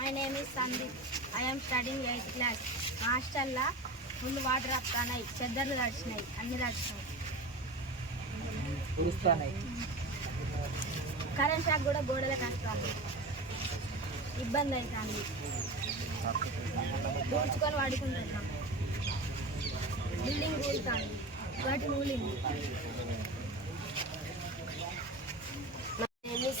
My name is Sandeep. I am studying 8th class. Hostel la full water వస్తాయి, చెద్దర్లు తడిచినాయి, అన్ని తడిచినాయి. Current shock కూడా గోడలకు వస్తుంది, ఇబ్బంది అవుతుంది. దూచుకొని వాడుకుంటున్నాం. బిల్డింగ్ కూలుతుంది, గట్టి కూలింది.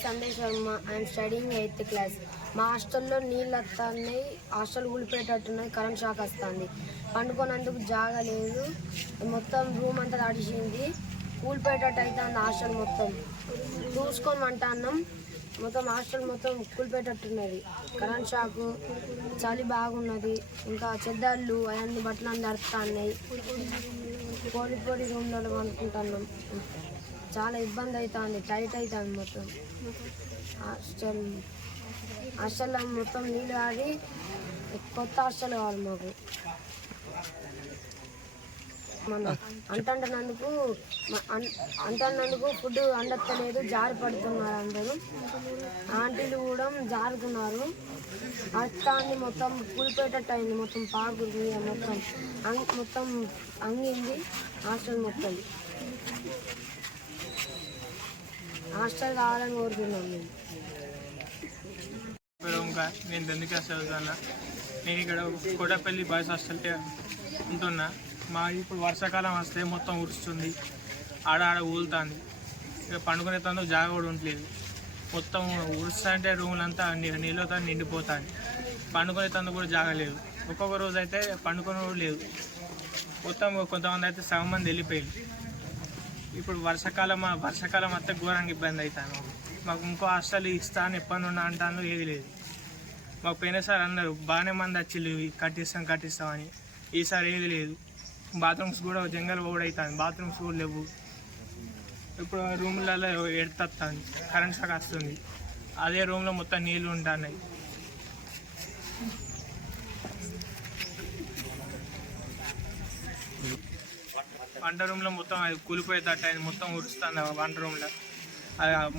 Sandesh Varma. I'm studying 8th class. మా హాస్టల్లో నీళ్ళు వస్తున్నాయి, హాస్టల్ ఊలిపోయేటట్టున్నది, కరెంట్ షాక్ వస్తుంది. పండుకోనందుకు జాగా లేదు, మొత్తం రూమ్ అంతా తడిసింది, కూలిపోయేటట్టు అవుతుంది. హాస్టల్ మొత్తం చూసుకొని అంటున్నాం, మొత్తం హాస్టల్ మొత్తం కూలిపోయేటట్టున్నది. కరెంట్ షాకు, చలి బాగున్నది, ఇంకా చెద్దళ్ళు అవన్నీ బట్టలు అన్నీ అరుస్తున్నాయి. పొడి రూమ్లలో అనుకుంటున్నాం. చాలా ఇబ్బంది అవుతుంది, టైట్ అవుతుంది మొత్తం. హాస్టల్లో మొత్తం నీళ్ళు ఆడి కొత్త హాస్టల్ కావాలి మాకు. మన అంటున్నందుకు ఫుడ్ అందట్లేదు, జారి పడుతున్నారు అందరూ. ఆంటీలు కూడా జారుతున్నారు. అత్తాన్ని మొత్తం కూలిపోయేటట్టు అయింది, మొత్తం పాకుడు మొత్తం అంగింది హాస్టల్ మొత్తం. హాస్టల్ కావాలని కోరుతున్నాం మేము. నేను 10th క్లాస్ చదువుతున్నా. నేను ఇక్కడ కోటపల్లి బాయ్స్ హాస్టల్ ఉంటున్నా. మా ఇప్పుడు వర్షాకాలం వస్తే మొత్తం ఉరుస్తుంది, ఆడ ఊలుతుంది. ఇక పండుకునే తందుకు జాగ కూడా ఉండలేదు, మొత్తం ఉరుస్తుంటే రూములంతా నీళ్ళతో నిండిపోతాయి. పండుకునే తందుకు కూడా జాగలేదు. ఒక్కొక్క రోజు అయితే పండుకునే లేదు, మొత్తం కొంతమంది అయితే సగం మంది వెళ్ళిపోయింది. ఇప్పుడు వర్షాకాలం వస్తే ఘోరంగా ఇబ్బంది అవుతాను. మాకు ఇంకో హాస్టల్ ఇస్తా అని ఎప్పటి నుండి అంటాను, ఏది లేదు. మాకు పోయినసారి అందరూ బాగానే మంది వచ్చిళ్ళు కట్టిస్తామని, ఈసారి ఏది లేదు. బాత్రూమ్స్ కూడా జంగల్ కూడా అవుతుంది, బాత్రూమ్స్ కూడా లేవు. ఇప్పుడు రూమ్లలో ఎడతస్తుంది, కరెంట్ షాక్ వస్తుంది, అదే రూమ్లో మొత్తం నీళ్ళు ఉంటున్నాయి. వంట రూమ్లో మొత్తం అది కూలిపోయేటట్టు అయింది, మొత్తం ఉరుస్తుంది వంట రూమ్లో.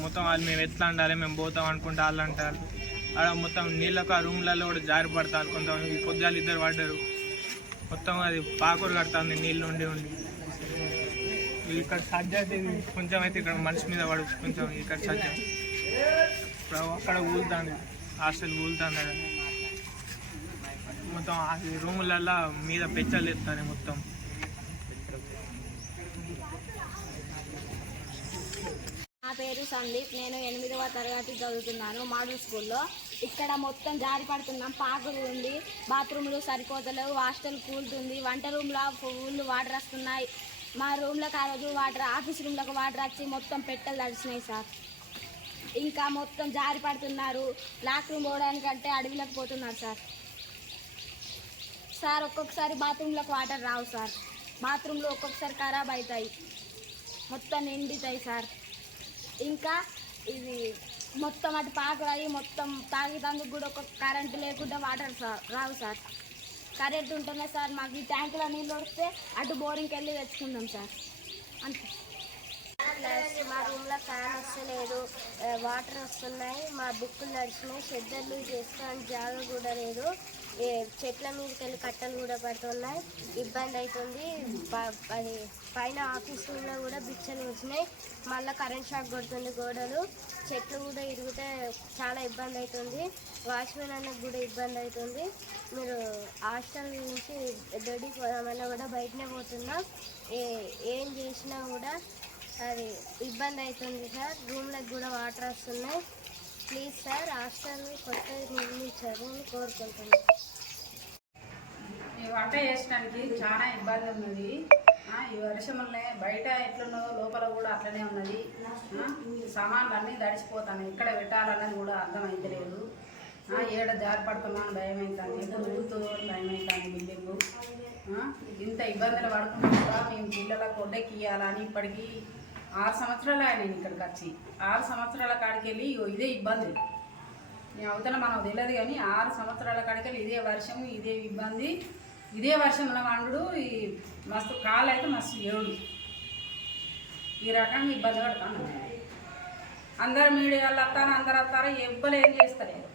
మొత్తం వాళ్ళు మేము ఎట్లా ఉండాలి మేము పోతాం అనుకుంటే వాళ్ళు అంటారు. అక్కడ మొత్తం నీళ్ళకు ఆ రూమ్లలో కూడా జారి పడతారు. కొంతమంది పొద్దుగాలు ఇద్దరు పడ్డారు. మొత్తం అది పాకూరు కడుతుంది నీళ్ళు ఉండి ఇక్కడ సజ్జ కొంచెం అయితే ఇక్కడ మనిషి మీద పడు కొంచెం ఇక్కడ సజ్జ అక్కడ ఊలుతుంది. హాస్టల్ ఊలుతుంది అక్కడ మొత్తం రూములల్లో మీద పెచ్చలు ఎత్తారు మొత్తం. నా పేరు సందీప్. నేను 8వ తరగతి చదువుతున్నాను మోడల్ స్కూల్లో. ఇక్కడ మొత్తం జారి పడుతున్నాం. పాకులు ఉంది, బాత్రూమ్లు సరిపోతలేవు, హాస్టల్ కూలుతుంది, వంట రూమ్లో ఫుల్ వాటర్ వస్తున్నాయి. మా రూమ్లోకి ఆ రోజు వాటర్, ఆఫీస్ రూమ్లోకి వాటర్ వచ్చి మొత్తం పెట్టెలు తడిచినాయి సార్. ఇంకా మొత్తం జారి పడుతున్నారు. లాక్ రూమ్ పోవడానికంటే అడవిలోకి పోతున్నారు సార్. ఒక్కొక్కసారి బాత్రూంలోకి వాటర్ రావు సార్. బాత్రూంలో ఒక్కొక్కసారి ఖరాబ్ అవుతాయి, మొత్తం నిండుతాయి సార్. ఇంకా ఇది మొత్తం అటు పాకురాయి మొత్తం తాగేందుకు కూడా ఒక కరెంటు లేకుండా వాటర్ రావు సార్. కరెంట్ ఉంటేనే సార్ మాకు ఈ ట్యాంకులో నీళ్ళు వస్తే అటు బోరింగ్కి వెళ్ళి తెచ్చుకుందాం సార్ అంతే. మా రూమ్లో ఫ్యాన్ వస్తలేదు, వాటర్ వస్తున్నాయి, మా బుక్కులు నడిచినాయి, షెడ్డర్లు చేసుకోవడానికి జాగా కూడా లేదు, చెట్ల మీదకి వెళ్ళి కట్టలు కూడా పడుతున్నాయి, ఇబ్బంది అవుతుంది. అది పైన ఆఫీస్ రూమ్లో కూడా బిచ్చలు వచ్చినాయి, మళ్ళీ కరెంట్ షాక్ కొడుతుంది గోడలు, చెట్లు కూడా ఇరిగితే చాలా ఇబ్బంది అవుతుంది. వాచ్మెన్ అన్నకు కూడా ఇబ్బంది అవుతుంది. మీరు హాస్టల్ నుంచి దొడ్డికి పోదామన్నా కూడా బయటనే పోతున్నాం. ఏం చేసినా కూడా అది ఇబ్బంది అవుతుంది సార్. రూమ్లకు కూడా వాటర్ వస్తున్నాయి. ప్లీజ్ సార్ హాస్టల్ కొత్తగా నిర్మించాలని కోరుకుంటున్నాను. ఈ వంట చేసడానికి చాలా ఇబ్బంది ఉన్నది. ఈ వర్షంలో బయట ఎట్లున్నదో లోపల కూడా అట్లనే ఉన్నది. సామాన్లు అన్నీ తడిచిపోతాను, ఎక్కడ పెట్టాలన్నది కూడా అర్థమైతలేదు. ఏడ జారి పడుతున్నాను భయం అవుతుంది, ఎప్పుడు ఊరుతుందో భయం అవుతుంది. బిల్డింగు ఇంత ఇబ్బందులు పడుకుంటా మేము పిల్లలకు ఒడ్డెక్కి ఇవ్వాలని ఇప్పటికీ 6 సంవత్సరాలు నేను ఇక్కడికి వచ్చి 6 సంవత్సరాల కాడికి వెళ్ళి ఇదే ఇబ్బంది. నేను అవతల మనకు తెలియదు కానీ 6 సంవత్సరాల కాడికి వెళ్ళి ఇదే వర్షం, ఇదే ఇబ్బంది, ఇదే వర్షంలో వండు. ఈ మస్తు కాలు అయితే మస్తు ఏడు ఈ రకంగా ఇబ్బంది పడతాను. అందరు మీడియాలో వస్తాను, అందరు వస్తారు, ఎవ్వరు ఏం చేస్తలేరు.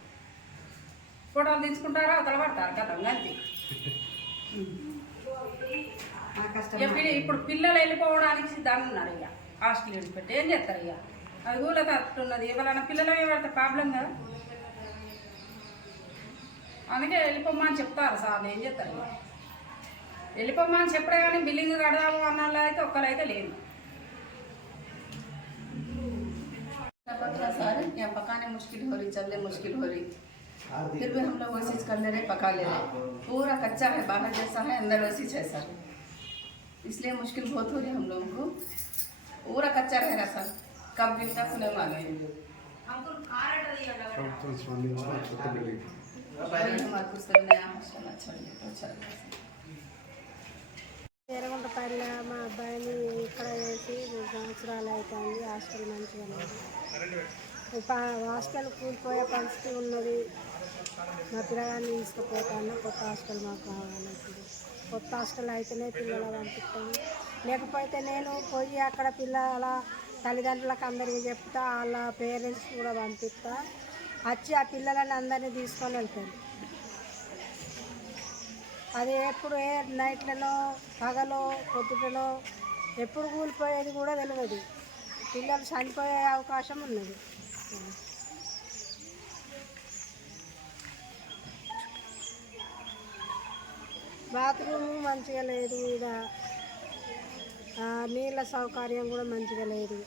ఫోటోలు తీసుకుంటారా అవతల పడతారు కదా అంతే. ఇప్పుడు పిల్లలు వెళ్ళిపోవడానికి సిద్ధంగా ఉన్నారు. ఇక హాస్టల్ విడిచిపెట్టి ఏం చేస్తారు? ఇక అది కూడా తట్టున్నది. ఎవరైనా పిల్లలు ఏమడితే ప్రాబ్లం కదా, అందుకే వెళ్ళిపోమ్మా అని చెప్తారు సార్. ఏం చేస్తారు? ఇక వెళ్ళిపోమ్మా అని చెప్పడే కానీ బిల్డింగ్ కడదాము అన్న వాళ్ళు అయితే ఒక్కరైతే లేదు. सर यहाँ पकाने मुश्किल हो रही, चलने मुश्किल हो रही, फिर भी हम लोग कोशिश कर ले रहे, पका ले रहे. पूरा कच्चा है, बाहर जैसा है अंदर वैसी है सर, इसलिए मुश्किल बहुत हो रही है हम लोगों को. पूरा कच्चा रह रहा सर, कब गिरता खुले मालूम. हमारे कुछ नया हॉस्टल अच्छा ఎర్రగుంటపల్లి మా అబ్బాయిని ఇక్కడ వేసి 3 సంవత్సరాలు అవుతుంది. హాస్టల్ మంచిగా లేదు, హాస్టల్ కూలిపోయే పరిస్థితి ఉన్నది. మా పిల్లగాన్ని తీసుకుపోతాను. కొత్త హాస్టల్ మాకు కావాలి. కొత్త హాస్టల్ అయితేనే పిల్లలు పంపిస్తాను, లేకపోతే నేను పోయి అక్కడ పిల్లల తల్లిదండ్రులకు అందరికీ చెప్తా, వాళ్ళ పేరెంట్స్ కూడా పంపిస్తా, వచ్చి ఆ పిల్లలని అందరినీ తీసుకొని వెళ్తాను. అది ఎప్పుడు ఏ నైట్లలో పగలో పొద్దుటలో ఎప్పుడు కూలిపోయేది కూడా తెలియదు. పిల్లలు చనిపోయే అవకాశం ఉన్నది. బాత్రూము మంచిగా లేదు, ఇక నీళ్ళ సౌకర్యం కూడా మంచిగా లేదు.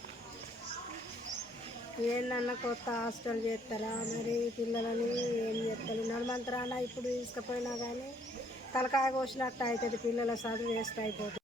ఏందన్నా కొత్త హాస్టల్ చేస్తారా మరి పిల్లలని ఏం చేస్తారు? నడమంతరాన ఇప్పుడు తీసుకుపోయినా కానీ తలకాయ కోసినట్టు అవుతుంది, పిల్లల చదువు వేస్ట్ అయిపోతుంది.